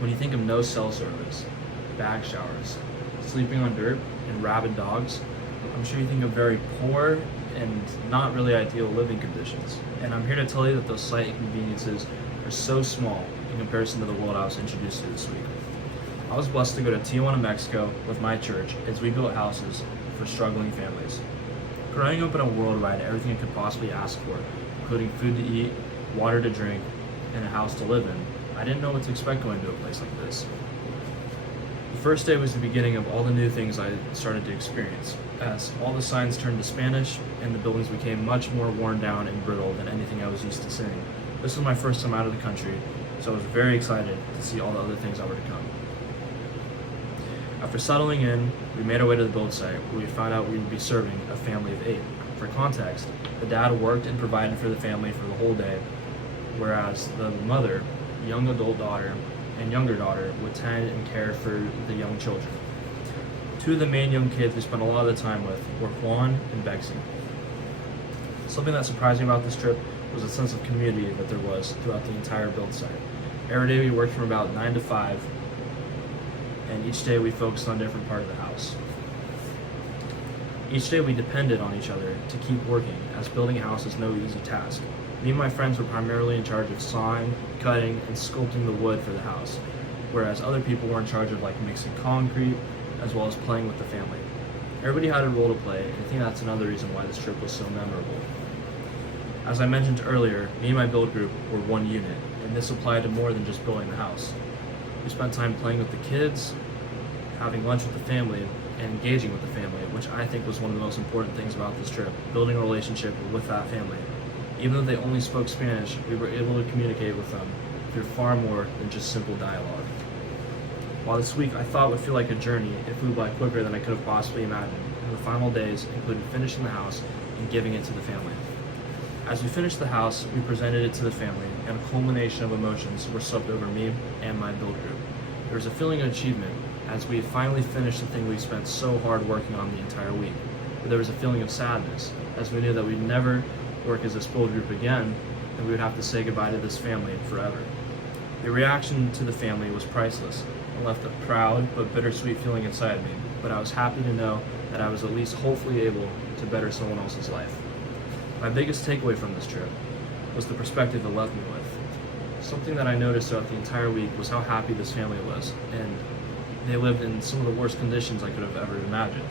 When you think of no cell service, bag showers, sleeping on dirt, and rabid dogs, I'm sure you think of very poor and not really ideal living conditions. And I'm here to tell you that those slight inconveniences are so small in comparison to the world I was introduced to this week. I was blessed to go to Tijuana, Mexico with my church as we built houses for struggling families. Growing up in a world where I had everything I could possibly ask for, including food to eat, water to drink, and a house to live in, I didn't know what to expect going to a place like this. The first day was the beginning of all the new things I started to experience, as all the signs turned to Spanish and the buildings became much more worn down and brittle than anything I was used to seeing. This was my first time out of the country, so I was very excited to see all the other things that were to come. After settling in, we made our way to the build site, where we found out we would be serving a family of 8. For context, the dad worked and provided for the family for the whole day, whereas the mother, young adult daughter, and younger daughter would tend and care for the young children. 2 of the main young kids we spent a lot of the time with were Juan and Bexy. Something that surprised me about this trip was the sense of community that there was throughout the entire build site. Every day we worked from about 9 to 5, and each day we focused on a different part of the house. Each day we depended on each other to keep working, as building a house is no easy task. Me and my friends were primarily in charge of sawing, cutting, and sculpting the wood for the house, whereas other people were in charge of mixing concrete, as well as playing with the family. Everybody had a role to play, and I think that's another reason why this trip was so memorable. As I mentioned earlier, me and my build group were one unit, and this applied to more than just building the house. We spent time playing with the kids, having lunch with the family, and engaging with the family, which I think was one of the most important things about this trip, building a relationship with that family. Even though they only spoke Spanish, we were able to communicate with them through far more than just simple dialogue. While this week I thought would feel like a journey, it flew by quicker than I could have possibly imagined, and the final days included finishing the house and giving it to the family. As we finished the house, we presented it to the family, and a culmination of emotions were swept over me and my build group. There was a feeling of achievement, as we had finally finished the thing we spent so hard working on the entire week. But there was a feeling of sadness, as we knew that we'd never work as this build group again, and we would have to say goodbye to this family forever. The reaction to the family was priceless and left a proud but bittersweet feeling inside me, but I was happy to know that I was at least hopefully able to better someone else's life. My biggest takeaway from this trip was the perspective it left me with. Something that I noticed throughout the entire week was how happy this family was, and they lived in some of the worst conditions I could have ever imagined.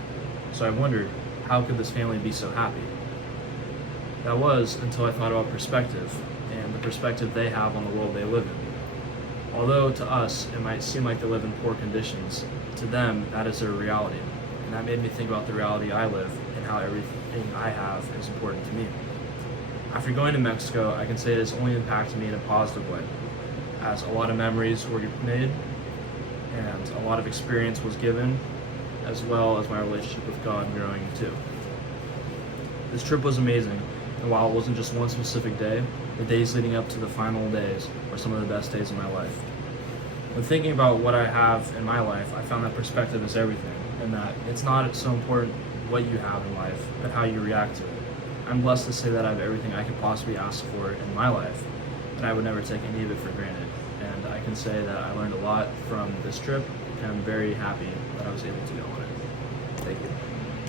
So I wondered, how could this family be so happy? That was until I thought about perspective, and the perspective they have on the world they live in. Although to us it might seem like they live in poor conditions, to them that is their reality. And that made me think about the reality I live and how everything I have is important to me. After going to Mexico, I can say it has only impacted me in a positive way, as a lot of memories were made and a lot of experience was given, as well as my relationship with God growing too. This trip was amazing, and while it wasn't just one specific day, the days leading up to the final days were some of the best days of my life. When thinking about what I have in my life, I found that perspective is everything, and that it's not so important what you have in life, but how you react to it. I'm blessed to say that I have everything I could possibly ask for in my life, and I would never take any of it for granted. And I can say that I learned a lot from this trip, and I'm very happy that I was able to go on it. Thank you.